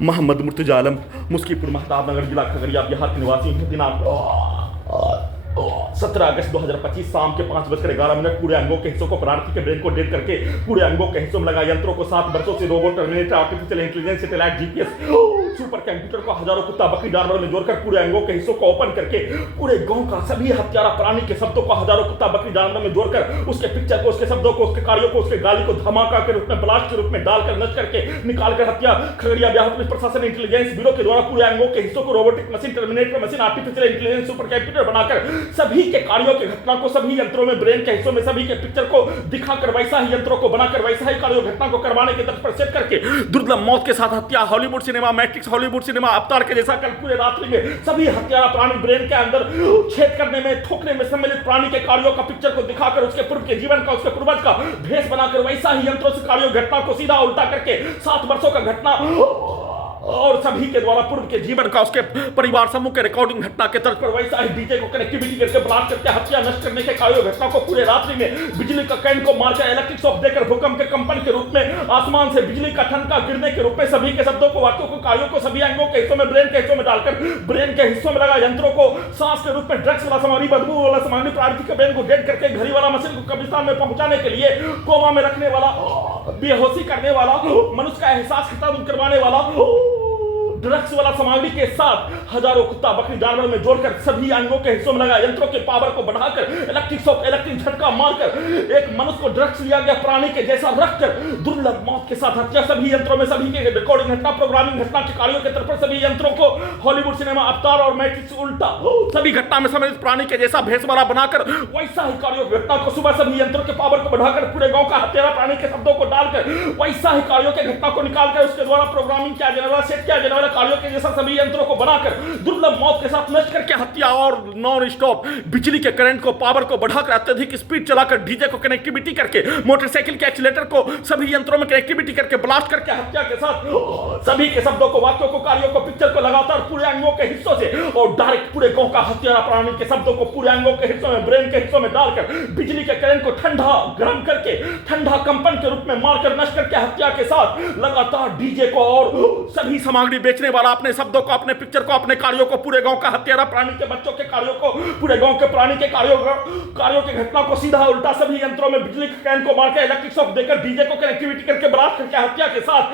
मोहम्मद मुर्तजा आलम मुस्कीपुर महताब नगर जिला खगड़िया बिहार के निवासी हैं। दिनांक 17 अगस्त 2025 शाम के 5:11 पूरे अंगों के हिस्सों को प्रार्थी के ब्रेन को डेड करके पूरे अंगों के हिस्सों में लगा यंत्रों को 7 वर्षों से robot terminator artificial intelligence satellite GPS super computer को हजारों कुत्ता बकरी जानवर में जोड़कर पूरे अंगों के हिस्सों को ओपन करके पूरे गांव का सभी हत्यारा प्राणी के शब्दों को हजारों कुत्ता बकरी जानवर में जोड़कर उसके पिक्चर को, उसके शब्दों को, उसके कार्यों को, उसके गाली को धमाका के रूप में ब्लास्ट के रूप में डालकर नष्ट करके निकालकर हत्या खगड़िया बिहार पुलिस प्रशासन इंटेलिजेंस ब्यूरो के द्वारा पूरे अंगों के हिस्सों को robotic machine, terminator machine, artificial intelligence super computer बनाकर सभी के कार्यों की घटना को सभी यंत्रों में, ब्रेन के हिस्सों में सभी के पिक्चर को दिखाकर वैसा ही यंत्रों को बनाकर वैसा ही कार्यों घटना को करवाने के तर्ज पर सेट करके दुर्लभ मौत के साथ हत्या। Hollywood cinema, matrix Hollywood cinema अवतार के जैसा कल पूरे रात्रि में सभी हत्यारा प्राणी ब्रेन के अंदर छेद करने में, ठोकने में सम्मिलित प्राणी के कार्यों का पिक्चर को दिखाकर उसके पूर्व के जीवन का, उसके पूर्वज का भेष बनाकर वैसा ही यंत्रों से कार्यों घटना को सीधा उल्टा करके 7 वर्षों का घटना और सभी के द्वारा पूर्व के जीवन का, उसके परिवार समूह के रिकॉर्डिंग घटना के तर्ज पर वैसा ही डीजे को कनेक्टिविटी करके ब्लास्ट करके हत्या नष्ट करने के कार्यों घटना को पूरे रात्रि में बिजली का कैन को मारकर इलेक्ट्रिक शॉक देकर भूकंप के कंपन के रूप में आसमान से बिजली का ठनका गिरने के रूप में सभी के शब्दों को, वाक्यों को, कार्यों को सभी अंगों के हिस्सों में, ब्रेन के हिस्सों में डालकर ब्रेन के हिस्सों में लगा यंत्रों को सांस के रूप में ड्रग्स वाला सामग्री, बदबू वाला सामग्री, प्रार्थी के ब्रेन को डेड करके घड़ी वाला मशीन को कब्रिस्तान में पहुंचाने के लिए कोमा में रखने वाला, बेहोशी करने वाला, मनुष्य का एहसास खत्म करवाने वाला ड्रग्स वाला सामग्री के साथ हजारों कुत्ता बकरी जानवर में जोड़कर सभी अंगों के हिस्सों में लगा यंत्रों के पावर को बढ़ाकर इलेक्ट्रिक शॉक, इलेक्ट्रिक झटका मारकर एक मनुष्य को ड्रग्स लिया गया प्राणी के जैसा रखकर दुर्लभ मौत के साथ हत्या। सभी यंत्रों में सभी के रिकॉर्डिंग घटना, प्रोग्रामिंग घटना के कार्यों के तरफ सभी यंत्रों को हॉलीवुड सिनेमा अवतार और मैट्रिक्स उल्टा सभी घटना में सम्मिलित प्राणी के जैसा भेष वाला बनाकर वैसा ही कार्यों घटना को सुबह सभी यंत्रों के पावर को बढ़ाकर पूरे गांव का हत्यारा प्राणी के शब्दों को डालकर वैसा ही कार्यों के घटना को निकालकर उसके द्वारा प्रोग्रामिंग किया जाने वाला, सेट किया जाने वाला कार्यों के जैसा सभी यंत्रों को बनाकर दुर्लभ मौत के साथ नष्ट करके हत्या और नॉन स्टॉप बिजली के करंट को, पावर को बढ़ाकर अत्यधिक स्पीड चलाकर डीजे को कनेक्टिविटी करके मोटरसाइकिल के एक्सीलेटर को सभी यंत्रों में कनेक्टिविटी करके ब्लास्ट करके हत्या के साथ सभी के शब्दों को, वाक्यों को, कार्यों को, पिक्चर को लगातार पूरे अंगों के हिस्सों से और डायरेक्ट पूरे गांव का हत्यारा प्राणी के शब्दों को पूरे अंगों के हिस्सों में, ब्रेन के हिस्सों में डालकर बिजली के करंट को ठंडा गर्म करके ठंडा कंपन के रूप में मारकर नष्ट करके हत्या के साथ लगातार डीजे को और सभी सामग्री बेचने वाला अपने शब्दों को, अपने पिक्चर को, अपने कार्यों को, पूरे गांव का हत्यारा प्राणी के बच्चों के कार्यों को, पूरे गांव के प्राणी के कार्यों के घटना को सीधा उल्टा सभी यंत्रों में बिजली के कैन को मारकर इलेक्ट्रिक शॉक देकर डीजे को कनेक्टिविटी करके ब्लास्ट करके हत्या के साथ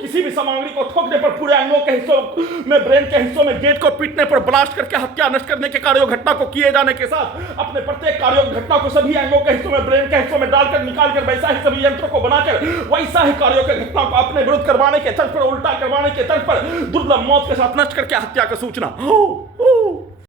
किसी भी सामग्री को ठोकने पर पूरे अंगों के हिस्सों में, ब्रेन के हिस्सों में, गेट को पीटने पर ब्लास्ट करके हत्या नष्ट करने के कार्यों घटना को किए जाने के साथ अपने प्रत्येक कार्यों घटना को सभी अंगों के हिस्सों में, ब्रेन के हिस्सों में डालकर निकालकर वैसा ही सभी यंत्रों को बनाकर वैसा ही कार्यों के घटना को अपने विरुद्ध करवाने के तर्ज पर, उल्टा करवाने के तर्ज पर दुर्लभ मौत के साथ नष्ट करके हत्या की सूचना